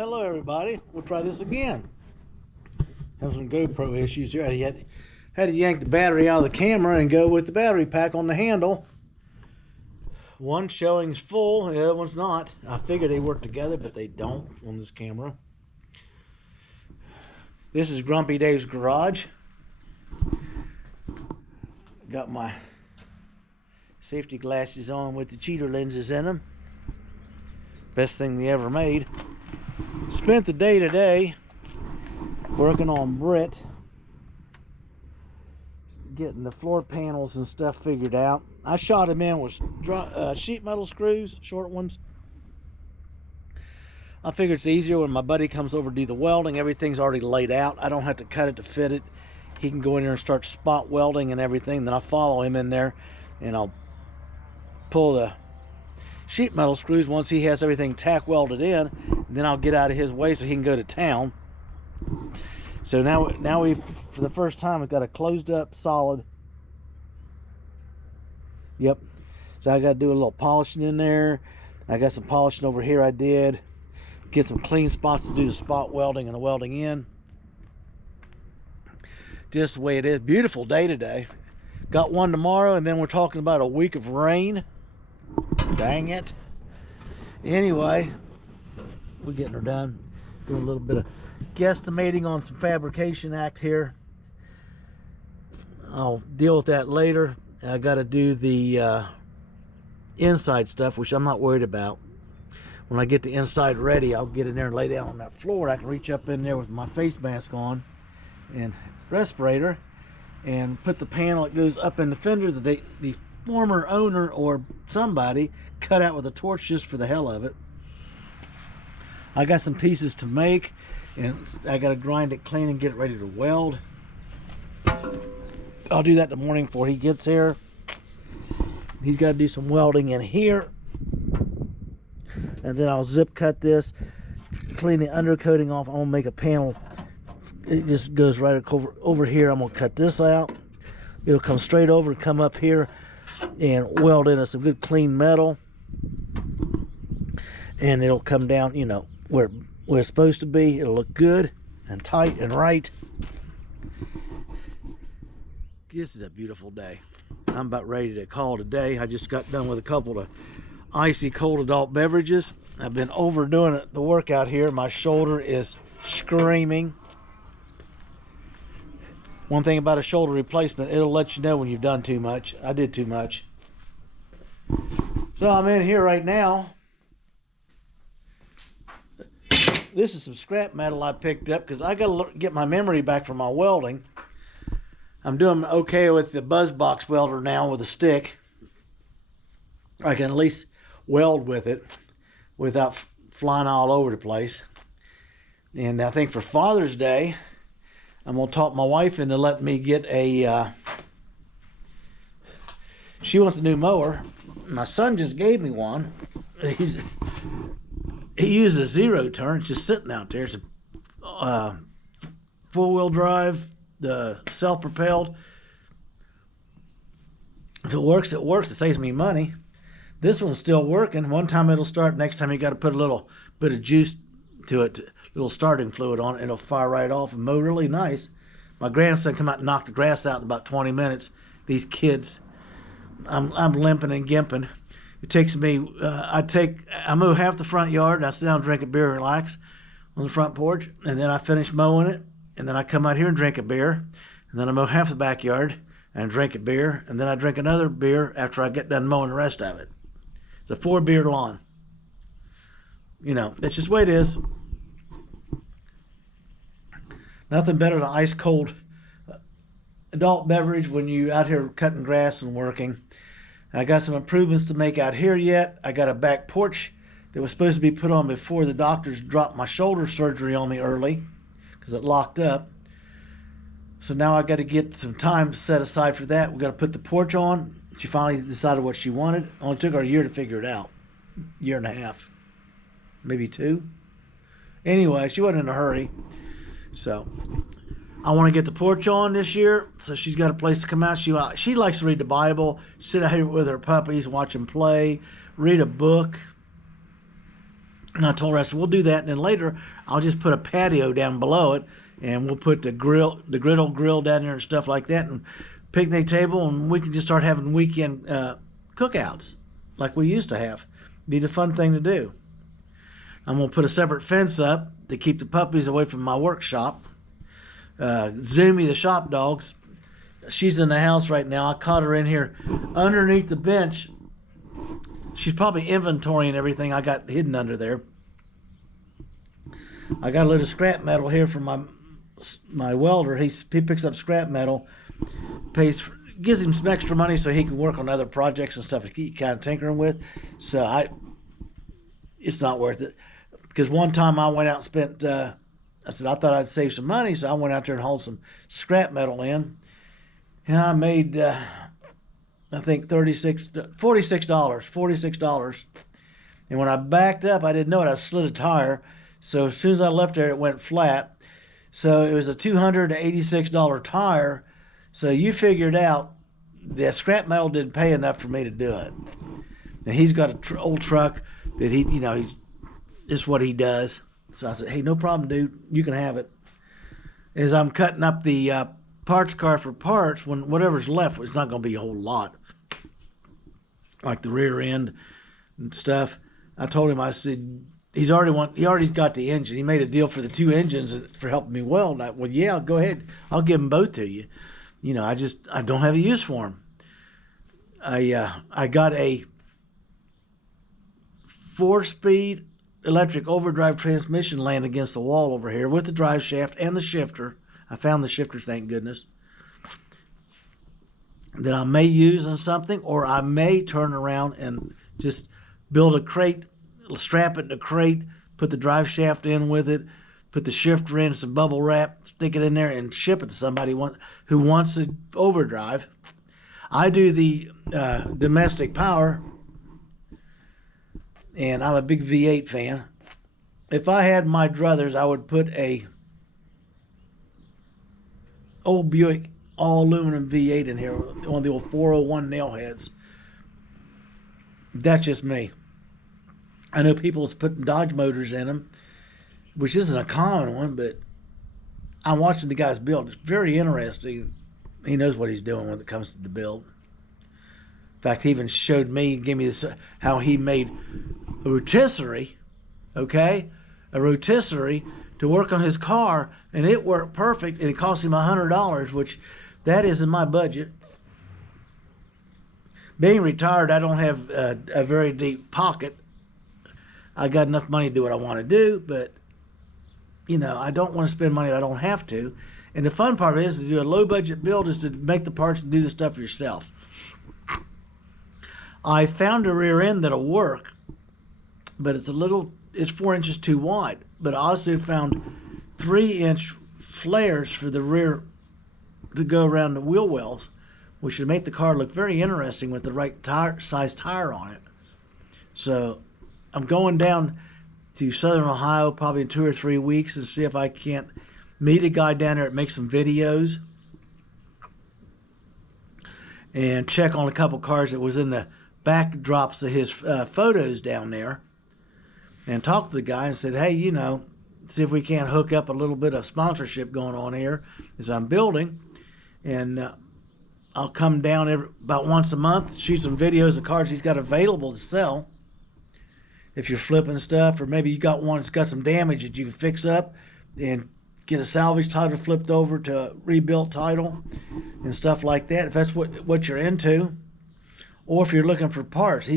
Hello everybody. We'll try this again. Have some GoPro issues here. I had to yank the battery out of the camera and go with the battery pack on the handle. One showing's full, the other one's not. I figured they work together, but they don't on this camera. This is Grumpy Dave's garage. Got my safety glasses on with the cheater lenses in them. Best thing they ever made. Spent the day today working on Brit, getting the floor panels and stuff figured out. I shot him in with sheet metal screws, short ones. I figure it's easier when my buddy comes over to do the welding. Everything's already laid out. I don't have to cut it to fit it. He can go in there and start spot welding and everything. Then I'll follow him in there and I'll pull the sheet metal screws once he has everything tack welded in, and then I'll get out of his way so he can go to town. So now we've, for the first time, we've got a closed up solid. Yep. So I got to do a little polishing in there. I got some polishing over here I did. Get some clean spots to do the spot welding and the welding in. Just the way it is. Beautiful day today. Got one tomorrow, and then we're talking about a week of rain. Dang it. Anyway, we're getting her done. Doing a little bit of guesstimating on some fabrication act here. I'll deal with that later. I got to do the inside stuff, which I'm not worried about. When I get the inside ready, I'll get in there and lay down on that floor. I can reach up in there with my face mask on and respirator and put the panel that goes up in the fender that the former owner or somebody cut out with a torch just for the hell of it. I got some pieces to make, and I got to grind it clean and get it ready to weld. I'll do that in the morning before he gets here. He's got to do some welding in here, and then I'll zip cut this, clean the undercoating off. I'm gonna make a panel. It just goes right over here. I'm gonna cut this out. It'll come straight over and come up here and weld into some good clean metal, and it'll come down, you know, where it's supposed to be. It'll look good and tight and right. This is a beautiful day. I'm about ready to call it a day. I just got done with a couple of icy cold adult beverages. I've been overdoing it, the workout here. My shoulder is screaming. One thing about a shoulder replacement, it'll let you know when you've done too much. I did too much. So I'm in here right now. This is some scrap metal I picked up because I got to get my memory back from my welding. I'm doing okay with the buzz box welder now with a stick. I can at least weld with it without flying all over the place. And I think for Father's Day, I'm going to talk my wife into letting me get a, she wants a new mower. My son just gave me one. He uses a zero turn. It's just sitting out there. It's a four-wheel drive, self-propelled. If it works, it works. It saves me money. This one's still working. One time it'll start. Next time you got to put a little bit of juice to it, little starting fluid on it. It'll fire right off and mow really nice. My grandson come out and knock the grass out in about 20 minutes. These kids, I'm limping and gimping. It takes me, I mow half the front yard, and I sit down and drink a beer and relax on the front porch, and then I finish mowing it, and then I come out here and drink a beer, and then I mow half the backyard and drink a beer, and then I drink another beer after I get done mowing the rest of it. It's a 4-beer lawn. You know, that's just the way it is. Nothing better than ice cold adult beverage when you're out here cutting grass and working. I got some improvements to make out here yet. I got a back porch that was supposed to be put on before the doctors dropped my shoulder surgery on me early because it locked up. So now I got to get some time set aside for that. We got to put the porch on. She finally decided what she wanted. It only took her a year to figure it out. Year and a half, maybe 2. Anyway, she wasn't in a hurry. So I want to get the porch on this year, so she's got a place to come out. She likes to read the Bible, sit out here with her puppies, watch them play, read a book. And I told her, I said, we'll do that, and then later I'll just put a patio down below it, and we'll put the griddle grill down there and stuff like that, and picnic table, and we can just start having weekend cookouts like we used to have. Be the fun thing to do. I'm gonna put a separate fence up to keep the puppies away from my workshop. Zoomy, the shop dogs, she's in the house right now. I caught her in here underneath the bench. She's probably inventorying everything I got hidden under there. I got a little scrap metal here from my welder. He picks up scrap metal, gives him some extra money so he can work on other projects and stuff to keep kind of tinkering with. So it's not worth it. Because one time I went out and spent, I said I thought I'd save some money, so I went out there and hauled some scrap metal in. And I made, I think $46. And when I backed up, I didn't know it. I slid a tire. So as soon as I left there, it went flat. So it was a $286 tire. So you figured out the scrap metal didn't pay enough for me to do it. And he's got an old truck that it's what he does. So I said, hey, no problem, dude. You can have it. As I'm cutting up the parts car for parts, when whatever's left, it's not going to be a whole lot. Like the rear end and stuff. I told him, I said, he already got the engine. He made a deal for the 2 engines for helping me weld. Well, yeah, go ahead. I'll give them both to you. I don't have a use for them. I got a 4-speed electric overdrive transmission laying against the wall over here with the drive shaft and the shifter. I found the shifter, thank goodness. That I may use on something, or I may turn around and just build a crate, strap it in a crate, put the drive shaft in with it, put the shifter in, some bubble wrap, stick it in there, and ship it to somebody who wants the overdrive. I do the domestic power, and I'm a big V8 fan. If I had my druthers, I would put a old Buick all aluminum V8 in here, one of the old 401 nail heads. That's just me. I know people's putting Dodge motors in them, which isn't a common one, but I'm watching the guy's build. It's very interesting. He knows what he's doing when it comes to the build. In fact, he even showed me, gave me this, how he made a rotisserie, okay? A rotisserie to work on his car, and it worked perfect, and it cost him $100, which that is in my budget. Being retired, I don't have a very deep pocket. I got enough money to do what I want to do, but, I don't want to spend money if I don't have to. And the fun part is to do a low-budget build is to make the parts and do the stuff yourself. I found a rear end that'll work, but it's 4 inches too wide. But I also found 3-inch flares for the rear to go around the wheel wells, which should make the car look very interesting with the right size tire on it. So I'm going down to Southern Ohio probably in 2 or 3 weeks and see if I can't meet a guy down there that makes some videos and check on a couple cars that was in the backdrops of his photos down there, and talk to the guy and said, hey, see if we can't hook up a little bit of sponsorship going on here as I'm building, and I'll come down about once a month, shoot some videos of cars he's got available to sell. If you're flipping stuff, or maybe you got one that's got some damage that you can fix up and get a salvage title flipped over to a rebuilt title and stuff like that, if that's what you're into. Or if you're looking for parts,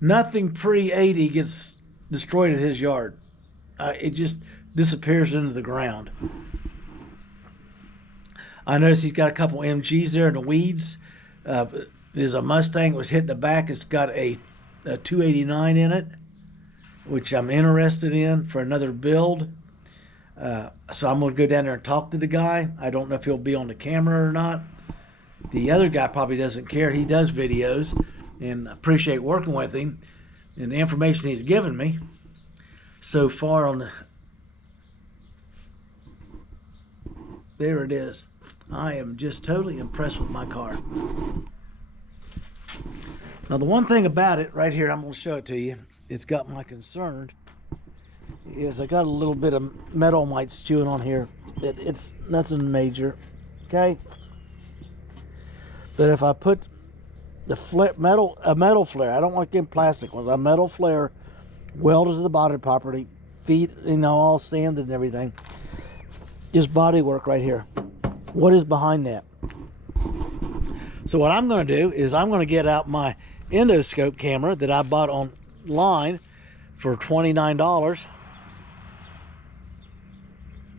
nothing pre-80 gets destroyed at his yard. It just disappears into the ground. I noticed he's got a couple MGs there in the weeds. There's a Mustang that was hit in the back. It's got a 289 in it, which I'm interested in for another build. So I'm going to go down there and talk to the guy. I don't know if he'll be on the camera or not. The other guy probably doesn't care. He does videos, and I appreciate working with him and the information he's given me so far on there it is. I am just totally impressed with my car. Now the one thing about it right here, I'm going to show it to you. It's got my concern. is I got a little bit of metal mites chewing on here. It's nothing major, okay? But if I put the a metal flare, I don't like them plastic ones, a metal flare welded to the body property, feet, you know, all sanded and everything. Just body work right here. What is behind that? So what I'm going to do is I'm going to get out my endoscope camera that I bought online for $29.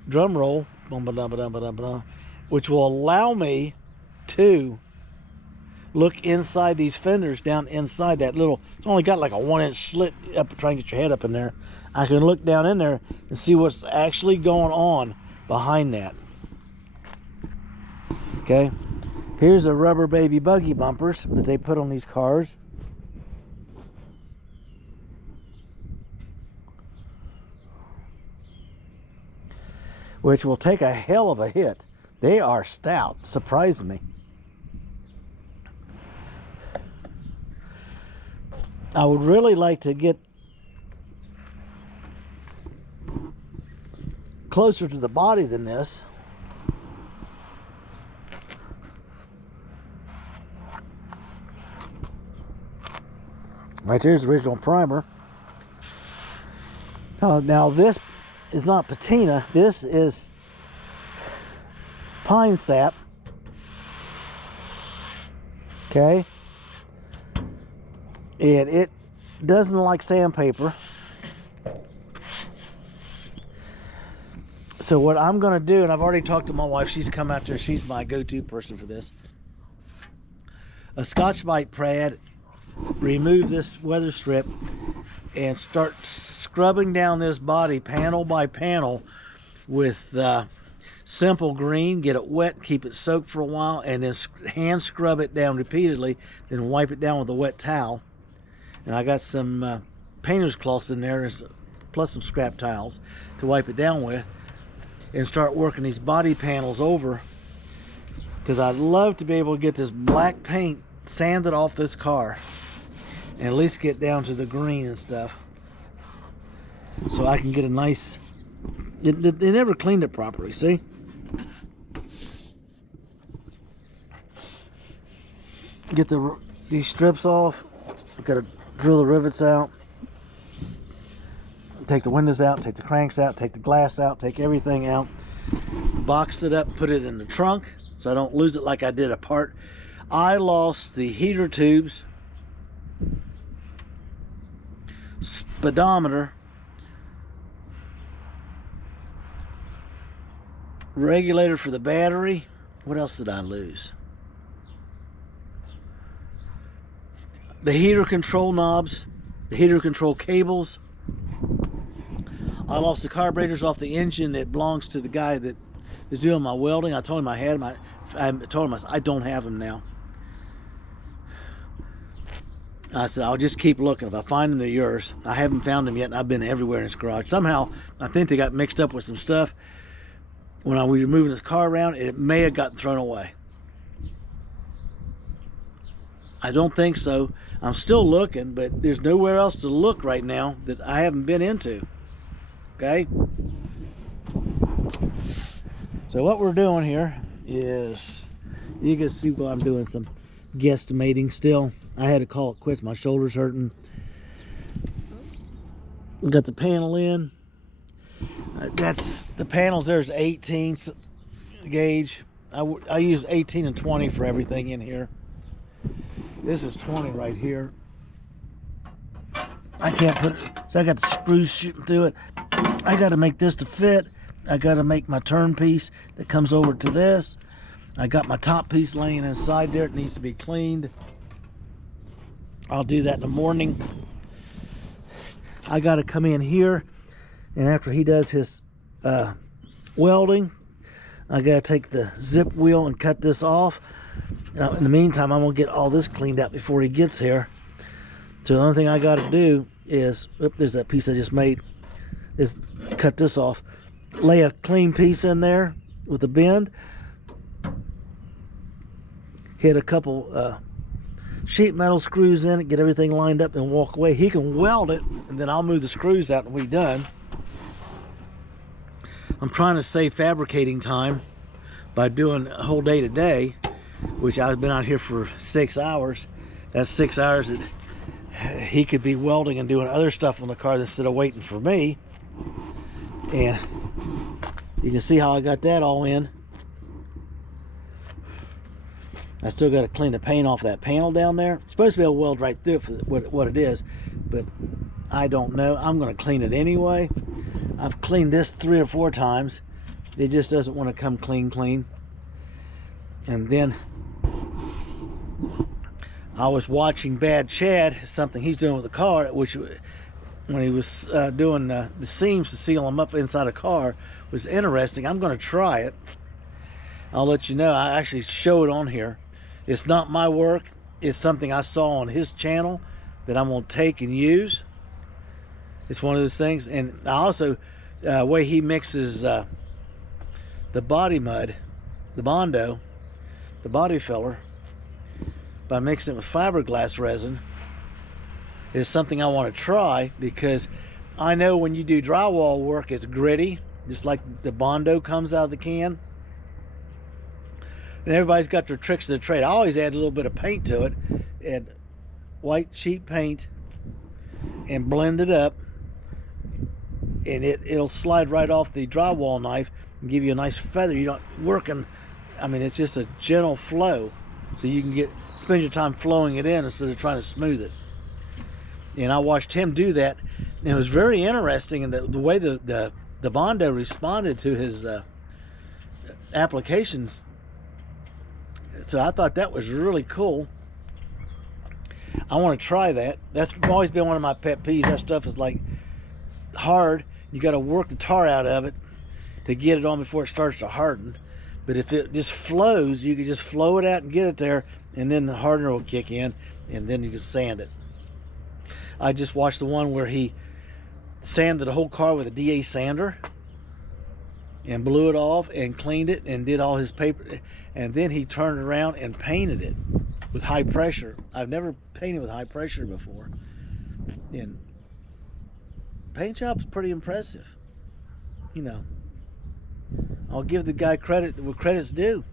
Drum roll, which will allow me to look inside these fenders, down inside that little, it's only got like a 1-inch slit up, try and get your head up in there. I can look down in there and see what's actually going on behind that. Okay, here's the rubber baby buggy bumpers that they put on these cars. Which will take a hell of a hit. They are stout, surprised me. I would really like to get closer to the body than this. Right there's the original primer. Now this is not patina, this is pine sap. Okay, and it doesn't like sandpaper. So what I'm going to do, and I've already talked to my wife, she's come out there, she's my go-to person for this. A Scotch-Brite pad, remove this weather strip, and start scrubbing down this body panel by panel with simple green. Get it wet, keep it soaked for a while, and then hand scrub it down repeatedly, then wipe it down with a wet towel. And I got some painter's cloths in there, plus some scrap towels to wipe it down with, and start working these body panels over, because I'd love to be able to get this black paint sanded off this car and at least get down to the green and stuff, so I can get a nice, they never cleaned it properly, see? Get these strips off. Gotta drill the rivets out, take the windows out, take the cranks out, take the glass out, take everything out, boxed it up, put it in the trunk so I don't lose it like I did a part. I lost the heater tubes, speedometer, regulator for the battery. What else did I lose? The heater control knobs, the heater control cables. I lost the carburetors off the engine that belongs to the guy that is doing my welding. I told him I had them. I told him I don't have them now. I said, I'll just keep looking. If I find them, they're yours. I haven't found them yet, and I've been everywhere in his garage. Somehow, I think they got mixed up with some stuff. When I was moving this car around, it may have gotten thrown away. I don't think so. I'm still looking, but there's nowhere else to look right now that I haven't been into. Okay? So what we're doing here is, you can see while I'm doing some guesstimating still. I had to call it quits. My shoulder's hurting. Got the panel in. That's the panels. There's 18 gauge. I use 18 and 20 for everything in here. This is 20 right here. I can't put it, so I got the screws shooting through it. I got to make this to fit. I got to make my turn piece that comes over to this. I got my top piece laying inside there. It needs to be cleaned. I'll do that in the morning. I got to come in here, and after he does his welding, I got to take the zip wheel and cut this off. Now, in the meantime, I'm going to get all this cleaned out before he gets here. So the only thing I got to do is, there's that piece I just made, is cut this off. Lay a clean piece in there with a bend. Hit a couple sheet metal screws in it, get everything lined up and walk away. He can weld it, and then I'll move the screws out and we're done. I'm trying to save fabricating time by doing a whole day today, which I've been out here for 6 hours. That's 6 hours that he could be welding and doing other stuff on the car instead of waiting for me. And you can see how I got that all in. I still got to clean the paint off that panel down there. It's supposed to be able to weld right through it for what it is, but I don't know. I'm going to clean it anyway. I've cleaned this 3 or 4 times. It just doesn't want to come clean. And then I was watching Bad Chad, something he's doing with the car, which when he was doing the seams to seal them up inside a car was interesting. I'm going to try it. I'll let you know. I actually show it on here. It's not my work. It's something I saw on his channel that I'm going to take and use. It's one of those things. And I also, way he mixes the body mud, the Bondo, the body filler, by mixing it with fiberglass resin, is something I want to try, because I know when you do drywall work, it's gritty, just like the Bondo comes out of the can. And everybody's got their tricks of the trade. I always add a little bit of paint to it, add white sheet paint, and blend it up, and it'll slide right off the drywall knife and give you a nice feather. You're not working, I mean, it's just a gentle flow, so you can spend your time flowing it in instead of trying to smooth it. And I watched him do that, and it was very interesting. And the way the Bondo responded to his applications, so I thought that was really cool. I want to try that. That's always been one of my pet peeves. That stuff is like hard. You got to work the tar out of it to get it on before it starts to harden. But if it just flows, you can just flow it out and get it there, and then the hardener will kick in, and then you can sand it. I just watched the one where he sanded the whole car with a DA sander and blew it off and cleaned it and did all his paper, and then he turned around and painted it with high pressure. I've never painted with high pressure before, and paint job's pretty impressive. You know, I'll give the guy credit where credit's due.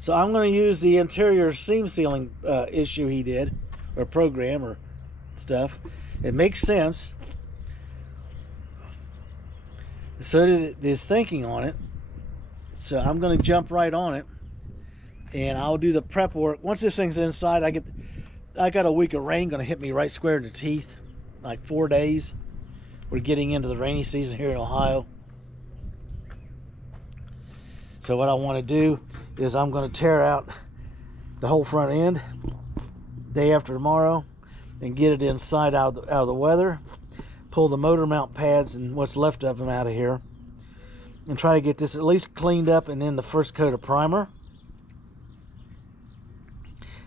So I'm going to use the interior seam sealing issue he did, or program or stuff. It makes sense. So did his thinking on it. So I'm going to jump right on it, and I'll do the prep work. Once this thing's inside, I got a week of rain going to hit me right square in the teeth, like 4 days. We're getting into the rainy season here in Ohio. So what I want to do is I'm going to tear out the whole front end day after tomorrow and get it inside out of the weather, pull the motor mount pads and what's left of them out of here, and try to get this at least cleaned up and in the first coat of primer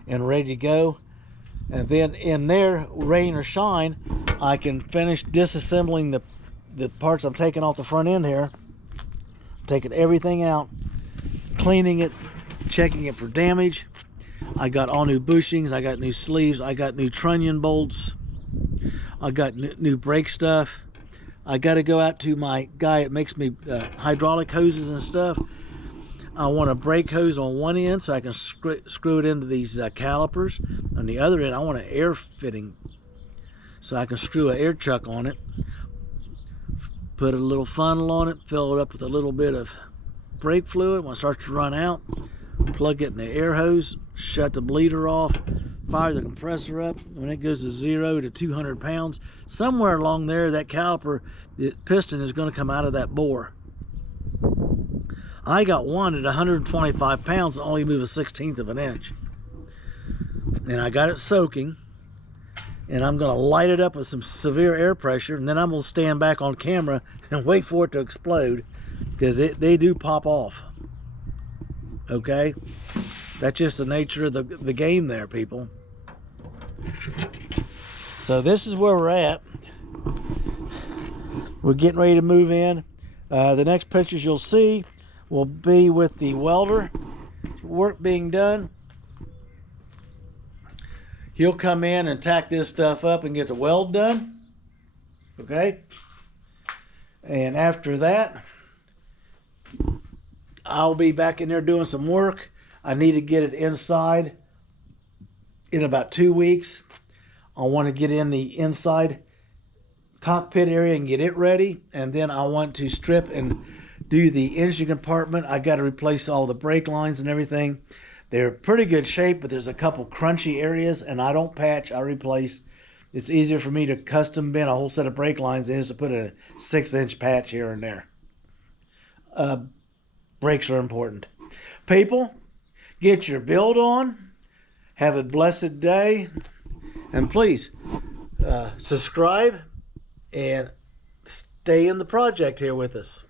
and ready to go. And then in there, rain or shine, I can finish disassembling the parts I'm taking off the front end here, taking everything out, cleaning it, checking it for damage. I got all new bushings, I got new sleeves, I got new trunnion bolts, I got new brake stuff. I got to go out to my guy that makes me hydraulic hoses and stuff. I want a brake hose on one end so I can screw it into these calipers. On the other end, I want an air fitting so I can screw an air chuck on it, put a little funnel on it, fill it up with a little bit of brake fluid. When it starts to run out, plug it in the air hose, shut the bleeder off, fire the compressor up. When it goes to 0 to 200 pounds, somewhere along there, that caliper, the piston is going to come out of that bore. I got one at 125 pounds and only move a 1/16 of an inch. And I got it soaking, and I'm going to light it up with some severe air pressure, and then I'm going to stand back on camera and wait for it to explode, because they do pop off. Okay? That's just the nature of the game there, people. So this is where we're at. We're getting ready to move in. The next pictures you'll see will be with the welder work being done. He'll come in and tack this stuff up and get the weld done. Okay? And after that, I'll be back in there doing some work. I need to get it inside in about 2 weeks. I want to get in the inside cockpit area and get it ready. And then I want to strip and do the engine compartment. I got to replace all the brake lines and everything. They're pretty good shape, but there's a couple crunchy areas, and I don't patch, I replace. It's easier for me to custom bend a whole set of brake lines than it is to put a 6-inch patch here and there. Brakes are important. People, get your build on. Have a blessed day. And please, subscribe and stay in the project here with us.